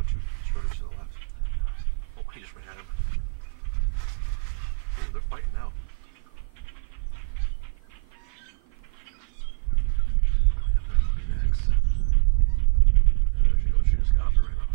no, two shorters to the left. Oh, he just ran at him. Ooh, they're fighting now. Next. And there she goes. She just got up and ran off.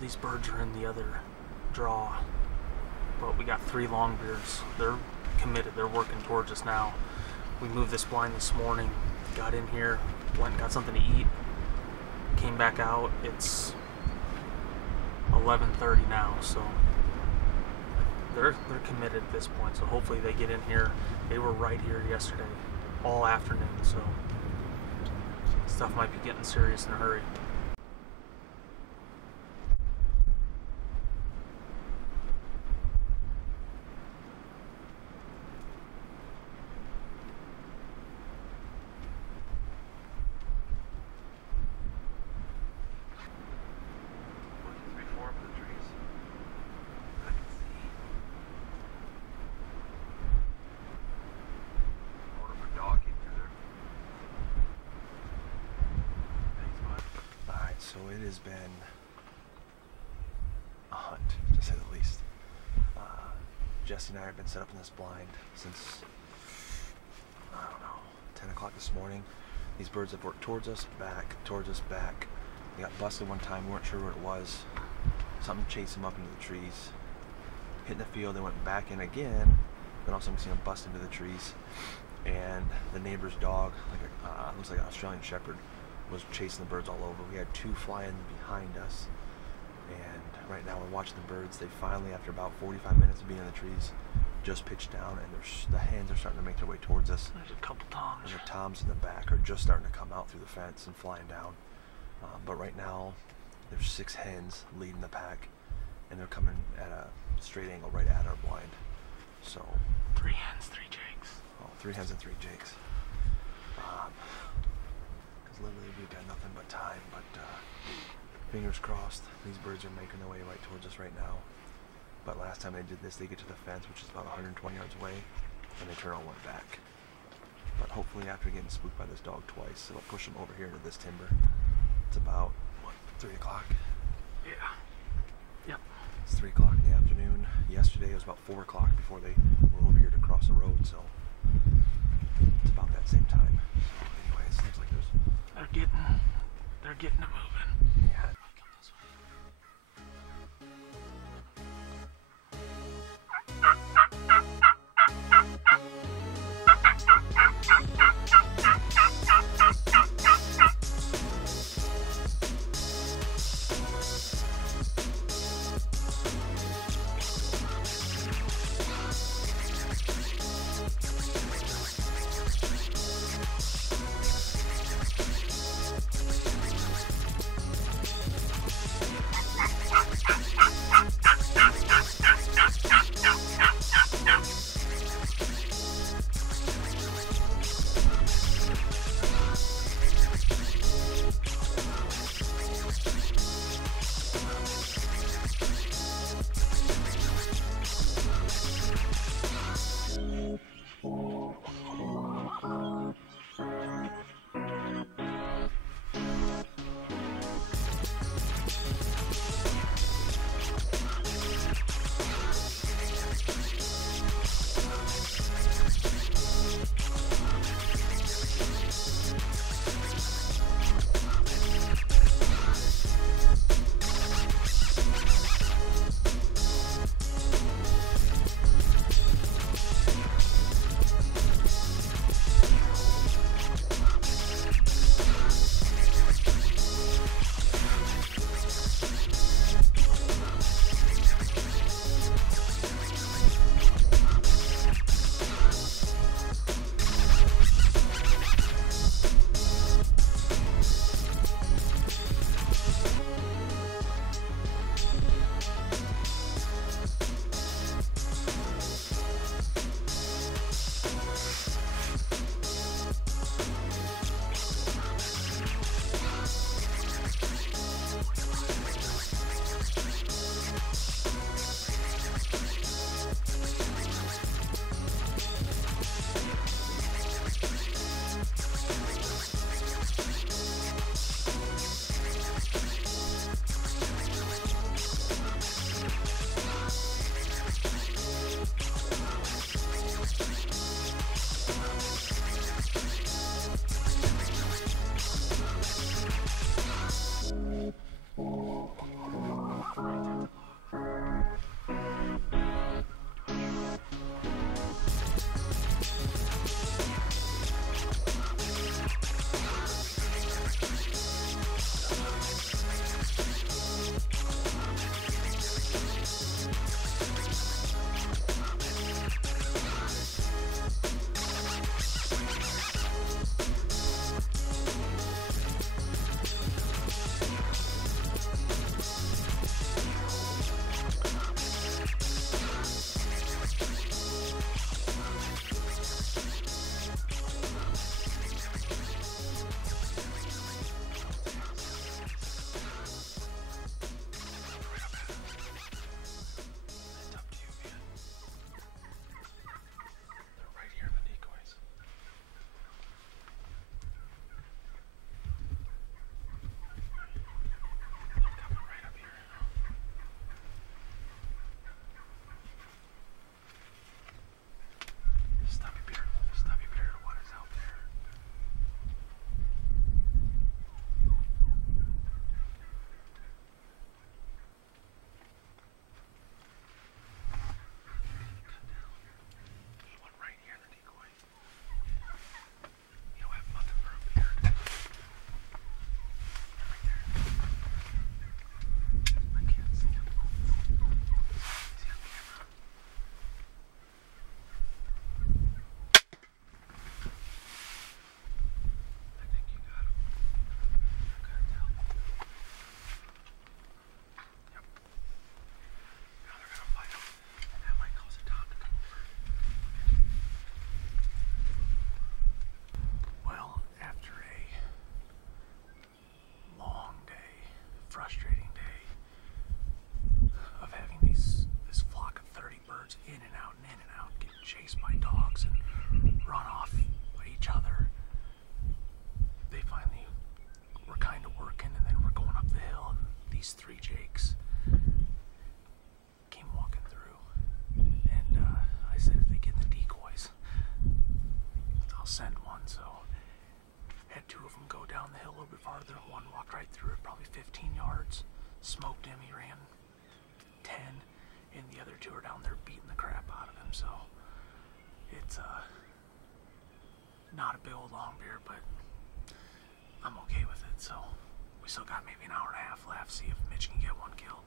These birds are in the other draw, but we got 3 longbeards. They're committed. They're working towards us now. We moved this blind this morning, got in here, went and got something to eat, came back out. It's 11:30 now, so they're committed at this point. So hopefully they get in here. They were right here yesterday all afternoon, so stuff might be getting serious in a hurry. So it has been a hunt, to say the least. Jesse and I have been set up in this blind since, I don't know, 10 o'clock this morning. These birds have worked towards us, back, towards us, back. They got busted one time, we weren't sure what it was. Something chased them up into the trees. Hit in the field, they went back in again. Then all of a sudden we see them bust into the trees. And the neighbor's dog, like looks like an Australian Shepherd, was chasing the birds all over. We had 2 flying behind us, and right now we're watching the birds. They finally, after about 45 minutes of being in the trees, just pitched down, and the hens are starting to make their way towards us. There's a couple toms. And the toms in the back are just starting to come out through the fence and flying down. But right now, there's 6 hens leading the pack, and they're coming at a straight angle right at our blind. So 3 hens, 3 jakes. Oh, 3 hens and 3 jakes. Literally, we've got nothing but time, but fingers crossed. These birds are making their way right towards us right now. But last time they did this, they get to the fence, which is about 120 yards away, and they turn all went back. But hopefully, after getting spooked by this dog twice, it'll push them over here into this timber. It's about, what, 3 o'clock? Yeah. Yep. It's 3 o'clock in the afternoon. Yesterday, it was about 4 o'clock before they were over here to cross the road, so it's about that same time. So anyway, it seems like they're getting it moving. Yeah. so had two of them go down the hill a little bit farther. One walked right through it, probably 15 yards, smoked him, he ran 10, and the other two are down there beating the crap out of him. So it's not a big old long beer, but I'm okay with it. So we still got maybe an hour and a half left, see if Mitch can get one killed.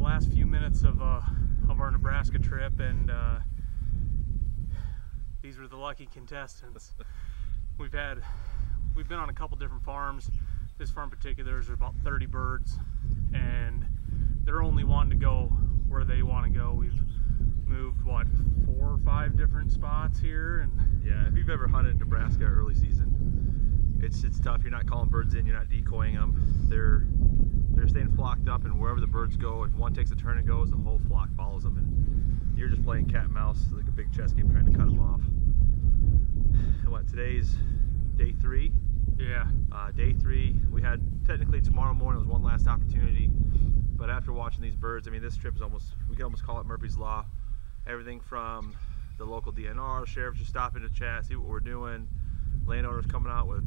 Last few minutes of our Nebraska trip, and these were the lucky contestants. We've been on a couple different farms. This farm in particular, there's about 30 birds. wanting to go where they want to go. We've moved, what, 4 or 5 different spots here, and yeah, if you've ever hunted in Nebraska early season, it's tough. You're not calling birds in, you're not decoying them. They're staying flocked up, and wherever the birds go, if one takes a turn and goes, the whole flock follows them, and you're just playing cat and mouse like a big chess game trying to cut them off. And what, today's day 3? yeah, Day 3, we had technically tomorrow morning was one last opportunity, but after watching these birds, I mean, this trip is almost, we can almost call it Murphy's Law. Everything from the local DNR, sheriffs just stopping to chat, see what we're doing, landowners coming out with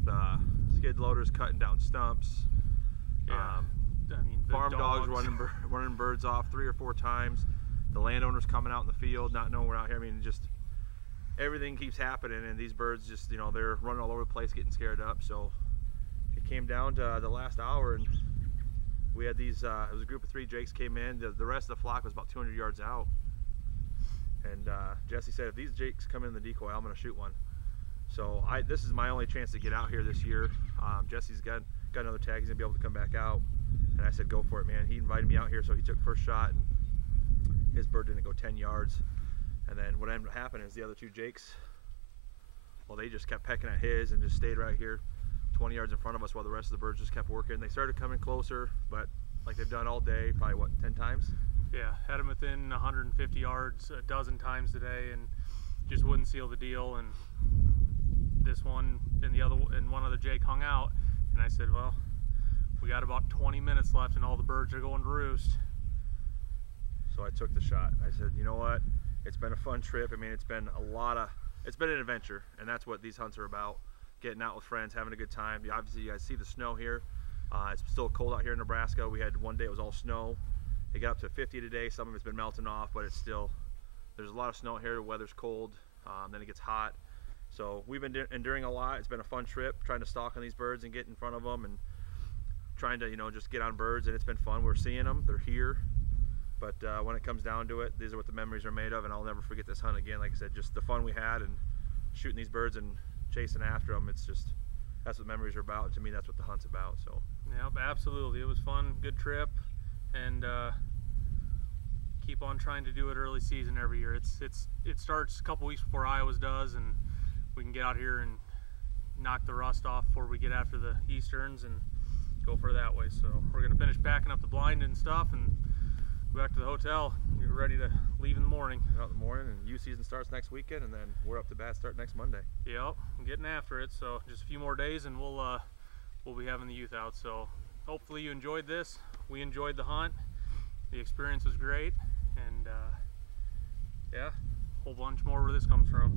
skid loaders cutting down stumps. yeah. I mean, the Farm dogs running birds off 3 or 4 times. The landowners coming out in the field, not knowing we're out here. I mean, just everything keeps happening, and these birds just, you know, they're running all over the place, getting scared up. So it came down to the last hour, and we had these. It was a group of 3 jakes came in. The rest of the flock was about 200 yards out, and Jesse said, if these jakes come in the decoy, I'm going to shoot one. So this is my only chance to get out here this year. Jesse's got another tag. He's gonna be able to come back out, and I said, go for it, man. He invited me out here, so he took first shot, and his bird didn't go 10 yards. And then what ended up happening is the other 2 jakes, well, they just kept pecking at his and just stayed right here 20 yards in front of us while the rest of the birds just kept working. They started coming closer, but like they've done all day, probably what, 10 times? Yeah, had them within 150 yards a dozen times today, and just wouldn't seal the deal. And this one and one other jake hung out, and I said, well, we got about 20 minutes left and all the birds are going to roost. So I took the shot. I said, you know what? It's been a fun trip. I mean, it's been an adventure, and that's what these hunts are about. Getting out with friends, having a good time. Obviously, you guys see the snow here. It's still cold out here in Nebraska. We had one day it was all snow. It got up to 50 today. Some of it's been melting off, but it's still, there's a lot of snow here. The weather's cold, then it gets hot. So we've been enduring a lot. It's been a fun trip, trying to stalk on these birds and get in front of them and trying to, you know, just get on birds, and it's been fun. We're seeing them, they're here. But when it comes down to it, these are what the memories are made of, and I'll never forget this hunt again. Like I said, just the fun we had and shooting these birds and chasing after them. It's just, that's what memories are about. And to me, that's what the hunt's about. So. Yep, absolutely. It was fun, good trip, and keep on trying to do it early season every year. It starts a couple weeks before Iowa's does, and we can get out here and knock the rust off before we get after the Easterns and go for that way. So we're gonna finish packing up the blind and stuff and go back to the hotel. We're ready to leave in the morning. Out in the morning, and youth season starts next weekend, and then we're up to bat start next Monday. Yep, I'm getting after it. So just a few more days, and we'll be having the youth out. So hopefully you enjoyed this. We enjoyed the hunt. The experience was great, and yeah, a whole bunch more where this comes from.